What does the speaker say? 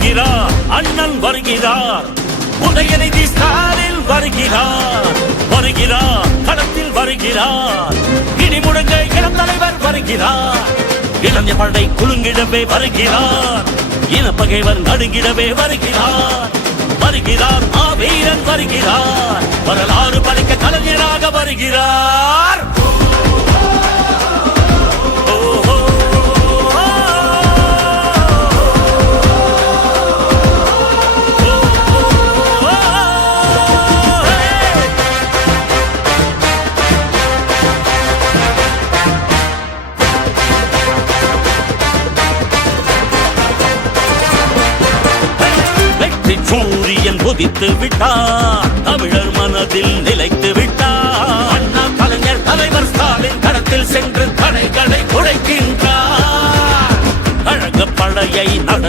வருகிறார், அண்ணன் வருகிறார், உதயநிதி ஸ்டாலின் வருகிறார், வருகிறார், களத்தில் வருகிறார், இடி முழங்க இளம் தலைவர் வருகிறார், இளைஞர் படை குலுங்கிடவே வருகிறார், இனப்பகைவர் நடுங்கிடவே வருகிறார், வருகிறார், வீரன் வருகிறார், வரலாறு படைக்க கலைஞராக வருகிறார். சூரியன் உதித்து விட்டார், தமிழர் மனதில் நிலைத்து விட்டார், அண்ணா கலைஞர் தலைவர் ஸ்டாலின் களத்தில் சென்று தடைகளை உடைக்கின்றார், கழக படையை நடத்த